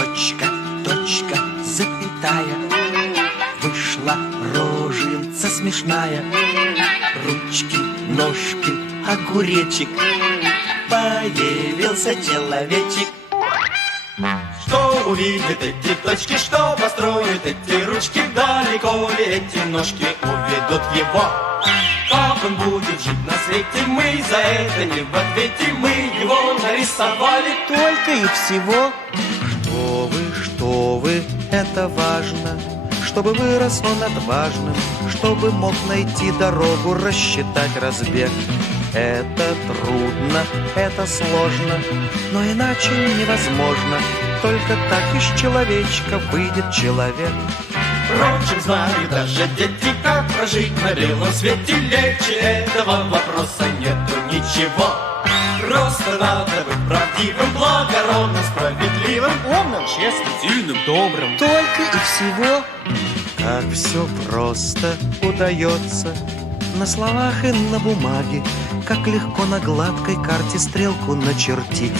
точка, точка, запятая. Вышла роженца смешная, ручки, ножки, огуречек. Появился человечек. Что увидят эти точки, что построят эти ручки, далеко ли эти ножки уведут его? Как он будет жить на свете, мы за это не в ответе, мы его нарисовали. Только и всего. Это важно, чтобы вырос он отважным, чтобы мог найти дорогу, рассчитать разбег. Это трудно, это сложно, но иначе невозможно. Только так из человечка выйдет человек. Впрочем, знают даже дети, как прожить на белом свете. Легче этого вопроса нету ничего. Просто надо быть правдивым, благородным, справедливым, умным, честным, сильным, добрым. Только и всего. Как все просто удается на словах и на бумаге, как легко на гладкой карте стрелку начертить.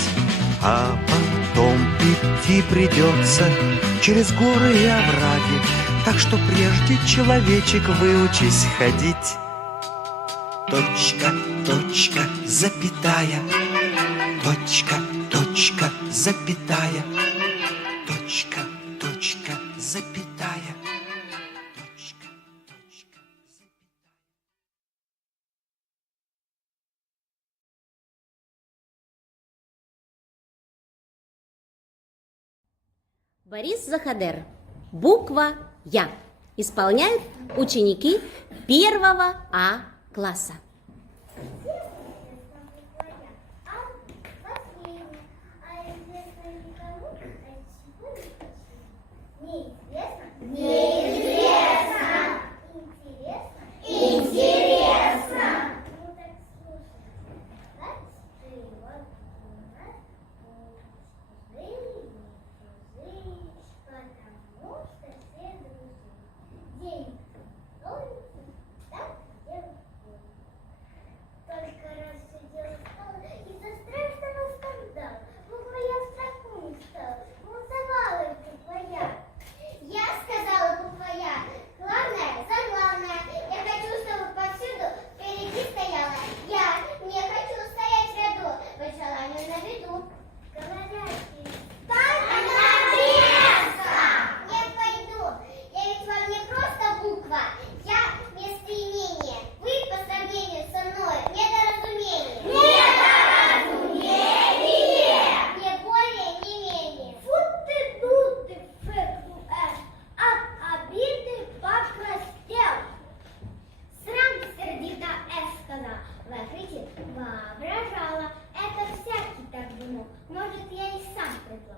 А потом идти придется через горы и овраги, так что прежде человечек выучись ходить. Точка, точка, запятая, точка, точка, запятая, точка, точка, запятая. Борис Захадер. Буква Я. Исполняют ученики первого А класса. Может, я и сам приду.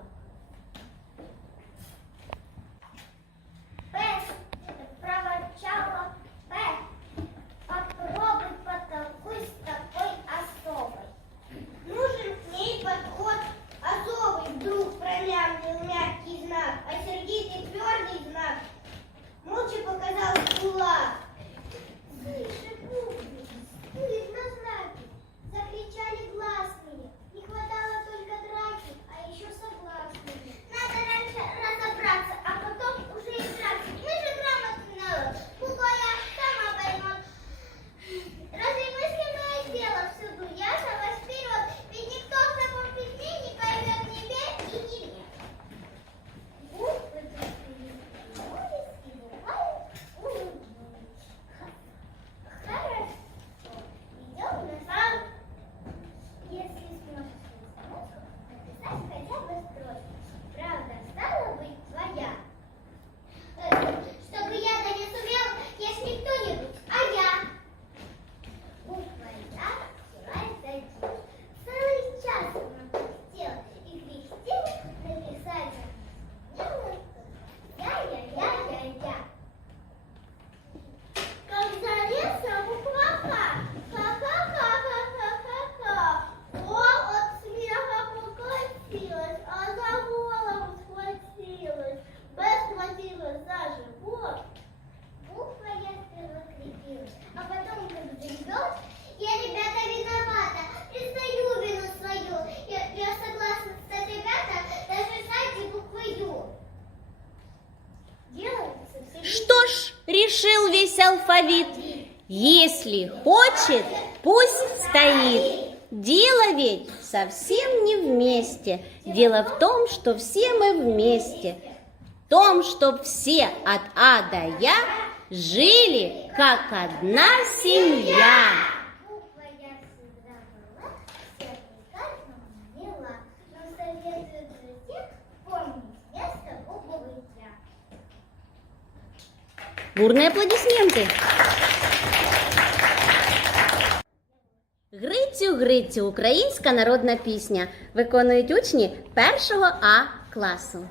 Алфавит. Если хочет, пусть стоит. Дело ведь совсем не вместе. Дело в том, что все мы вместе. В том, чтоб все от А до Я жили, как одна семья. Бурні аплодисменти. Грицю, Грицю, українська народна пісня виконують учні першого А класу.